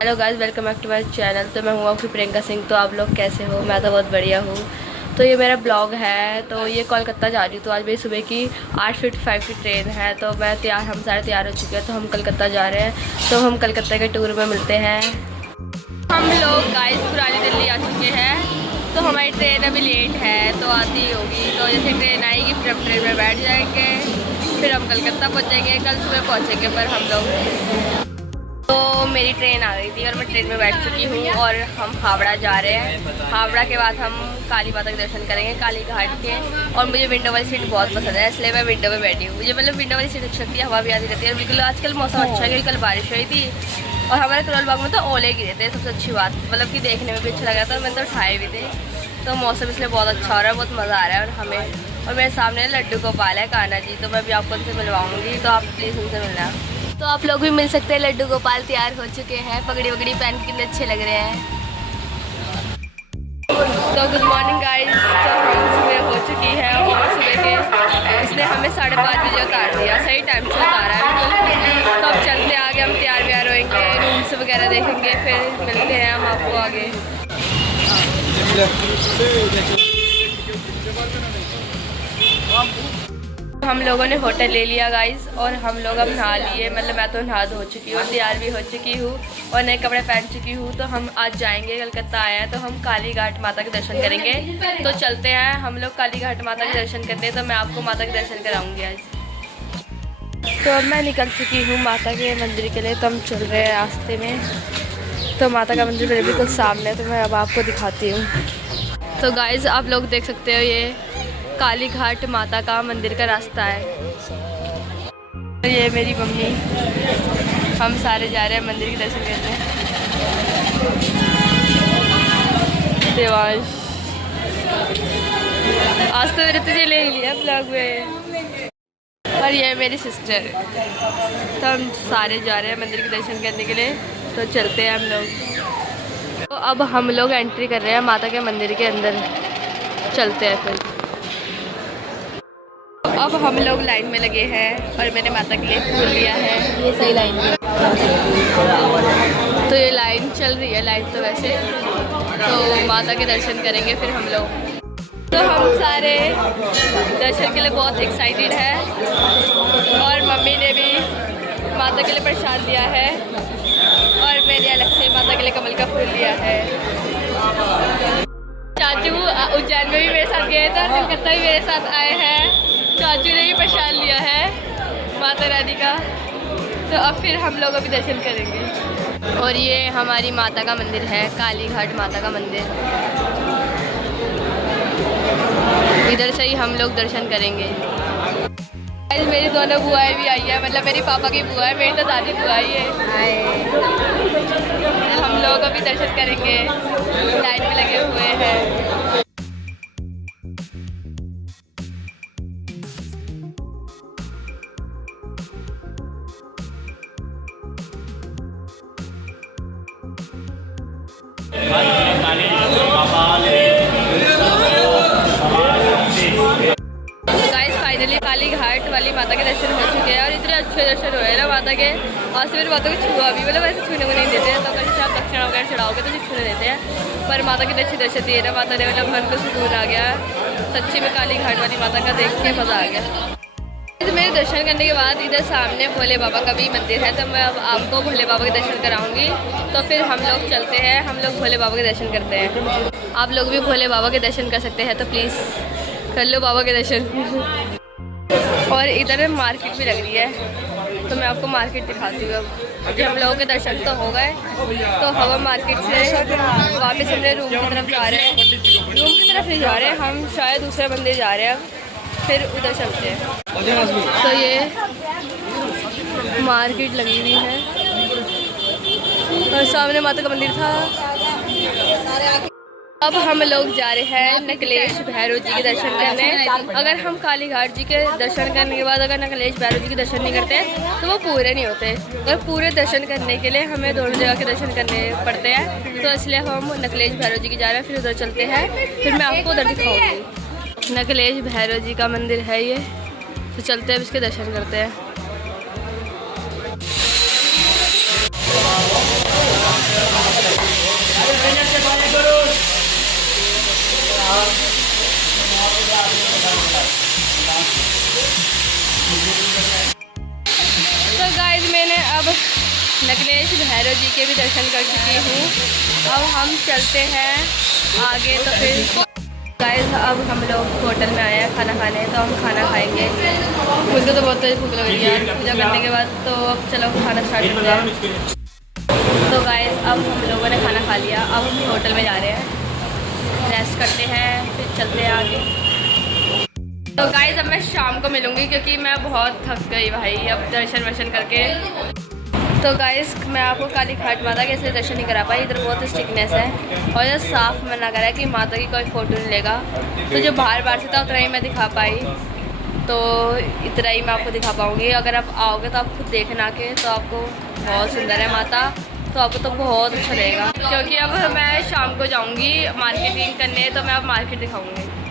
Hello guys, welcome back to my channel. तो मैं हूँ आपकी प्रियंका सिंह। तो आप लोग कैसे हो? मैं तो बहुत बढ़िया हूँ। तो ये मेरा ब्लॉग है। तो ये कोलकाता जा रही हूँ। तो आज मेरी सुबह की 8:55 की ट्रेन है। तो हम सारे तैयार हो चुके हैं। तो हम कलकत्ता जा रहे हैं। तो हम कलकत्ता के टूर में मिलते हैं। हम लोग गाइस पुरानी दिल्ली आ चुके हैं। तो हमारी ट्रेन अभी लेट है, तो आती होगी। तो जैसे ट्रेन आएगी फिर हम ट्रेन में बैठ जाएंगे, फिर हम कलकत्ता पहुँचेंगे। कल सुबह पहुँचेंगे पर हम लोग। तो मेरी ट्रेन आ गई थी और मैं ट्रेन में बैठ चुकी हूँ और हम हावड़ा जा रहे हैं। हावड़ा के बाद हम काली माता के दर्शन करेंगे, काली घाट के। और मुझे विंडो वाली सीट बहुत पसंद है, इसलिए मैं विंडो में बैठी हूँ। मुझे मतलब विंडो वाली सीट अच्छी लगती है, हवा भी आती रहती है। बिल्कुल आजकल मौसम अच्छा है, क्योंकि कल बारिश हुई थी और हमारे करोल बाग में तो ओले गिरे थे। सबसे अच्छी बात मतलब कि देखने में भी अच्छा लग रहा था और मैंने तो उठाए भी थे। तो मौसम इसलिए बहुत अच्छा हो रहा है, बहुत मज़ा आ रहा है। और मेरे सामने लड्डू गोपाल है, कान्हा जी। तो मैं भी आपको उनसे मिलवाऊँगी, तो आप प्लीज़ उनसे मिलना। तो आप लोग भी मिल सकते हैं। लड्डू गोपाल तैयार हो चुके हैं, पगड़ी वगड़ी पहन के कितने अच्छे लग रहे हैं। तो गुड मॉर्निंग गाइस। तो हम सुबह हो चुकी है और सुबह के इसने हमें 5:30 बजे उतार दिया। सही टाइम से उतारा है। तो अब चलते आगे, हम तैयार व्यार होएंगे, रूम्स वगैरह देखेंगे, फिर मिलते हैं हम आपको आगे। हम लोगों ने होटल ले लिया गाइस और हम लोग अब नहा लिए। मतलब मैं तो नहा धो चुकी हूँ, तैयार भी हो चुकी हूँ और नए कपड़े पहन चुकी हूँ। तो हम आज जाएंगे, कलकत्ता आए हैं तो हम काली घाट माता के दर्शन करेंगे। तो चलते हैं हम लोग काली घाट माता के दर्शन करते हैं। तो मैं आपको माता के दर्शन कराऊंगी आज। तो अब मैं निकल चुकी हूँ माता के मंदिर के लिए। तो हम चल रहे हैं रास्ते में। तो माता का मंदिर मेरे बिल्कुल सामने है, तो मैं अब आपको दिखाती हूँ। तो गाइस आप लोग देख सकते हो, ये काली घाट माता का मंदिर का रास्ता है। ये मेरी मम्मी, हम सारे जा रहे हैं मंदिर के दर्शन करने। देवांश, आज तो मेरे तुझे ले ही लिया ब्लॉग में। और ये मेरी सिस्टर। तो हम सारे जा रहे हैं मंदिर के दर्शन करने के लिए। तो चलते हैं हम लोग। तो अब हम लोग एंट्री कर रहे हैं माता के मंदिर के अंदर। चलते हैं फिर। अब हम लोग लाइन में लगे हैं और मैंने माता के लिए फूल लिया है। ये सही लाइन है। तो ये लाइन चल रही है, लाइन तो वैसे। तो माता के दर्शन करेंगे फिर हम लोग। तो हम सारे दर्शन के लिए बहुत एक्साइटेड है। और मम्मी ने भी माता के लिए प्रसाद लिया है और मैंने अलग से माता के लिए कमल का फूल लिया है। चाचू उज्जैन में भी मेरे साथ गए थे, कलकत्ता भी मेरे साथ आए हैं। चाचू ने भी प्रसाद लिया है माता रानी का। तो अब फिर हम लोग अभी दर्शन करेंगे। और ये हमारी माता का मंदिर है, काली घाट माता का मंदिर। इधर से ही हम लोग दर्शन करेंगे। मेरी दोनों बुआएं भी आई है, मतलब मेरी पापा की बुआ है, मेरी तो दादी बुआ ही है। हम लोग अभी दर्शन करेंगे, लाइन में लगे हुए हैं। फाइनली काली घाट वाली माता के दर्शन हो चुके हैं और इतने अच्छे दर्शन हुए हैं ना माता के। आज से मेरी माता को छुआ भी, मतलब ऐसे छूने को नहीं देते हैं। तो अगर जैसे आप दक्षिणा वगैरह चढ़ाओगे तो छूने देते हैं, पर माता के अच्छे दर्शन दिए ना माता ने, मतलब मन को सुकून आ गया। सच्ची में काली घाट वाली माता का देख के मज़ा आ गया। मेरे दर्शन करने के बाद इधर सामने भोले बाबा का भी मंदिर है। तो मैं अब आपको भोले बाबा के दर्शन कराऊंगी। तो फिर हम लोग चलते हैं, हम लोग भोले बाबा के दर्शन करते हैं। आप लोग भी भोले बाबा के दर्शन कर सकते हैं, तो प्लीज़ कर लो बाबा के दर्शन। और इधर मार्केट भी लग रही है, तो मैं आपको मार्केट दिखाती हूँ। अब हम लोगों के दर्शन तो हो गए, तो हवा मार्केट से वापस हमने रूम की तरफ जा रहे हैं। रूम की तरफ नहीं जा रहे हैं हम, शायद दूसरे मंदिर जा रहे हैं। अब फिर उधर चलते हैं। तो ये मार्केट लगी हुई है और सामने माता का मंदिर था। अब हम लोग जा रहे हैं नकलेश भैरव जी के दर्शन करने। अगर हम काली घाट जी के दर्शन करने के बाद अगर नकलेश भैरव जी के दर्शन नहीं करते तो वो पूरे नहीं होते। और पूरे दर्शन करने के लिए हमें दोनों जगह के दर्शन करने पड़ते हैं। तो इसलिए हम नकलेश भैरव जी की जा रहे हैं, फिर उधर चलते हैं, फिर मैं आपको उधर दिखाऊंगी। नकलेश भैरव जी का मंदिर है ये। तो चलते हैं, अब इसके दर्शन करते हैं। नगलेश भैरव जी के भी दर्शन कर चुकी हूँ। अब हम चलते हैं आगे। तो फिर गाइस अब हम लोग होटल में आए हैं खाना खाने, तो हम खाना खाएंगे। मुझको तो बहुत तेज भूख लग रही है पूजा करने के बाद। तो अब चलो खाना स्टार्ट करते हैं। तो गाइस अब हम लोगों ने खाना खा लिया, अब हम होटल में जा रहे हैं, रेस्ट करते हैं, फिर चलते हैं आगे। तो गाइस अब मैं शाम को मिलूँगी क्योंकि मैं बहुत थक गई भाई अब दर्शन वर्शन करके। तो गाइस मैं आपको काली घाट माता के इसलिए दर्शन नहीं करा पाई, इधर बहुत स्टिकनेस है और ये साफ मना करा है कि माता की कोई फ़ोटो नहीं लेगा। तो जो बाहर से था उतना ही मैं दिखा पाई, तो इतना ही मैं आपको दिखा पाऊँगी। अगर आप आओगे तो आप खुद देखना के, तो आपको बहुत सुंदर है माता, तो आपको तो बहुत अच्छा लगेगा। क्योंकि अब मैं शाम को जाऊँगी मार्केटिंग करने, तो मैं अब मार्केट दिखाऊँगी।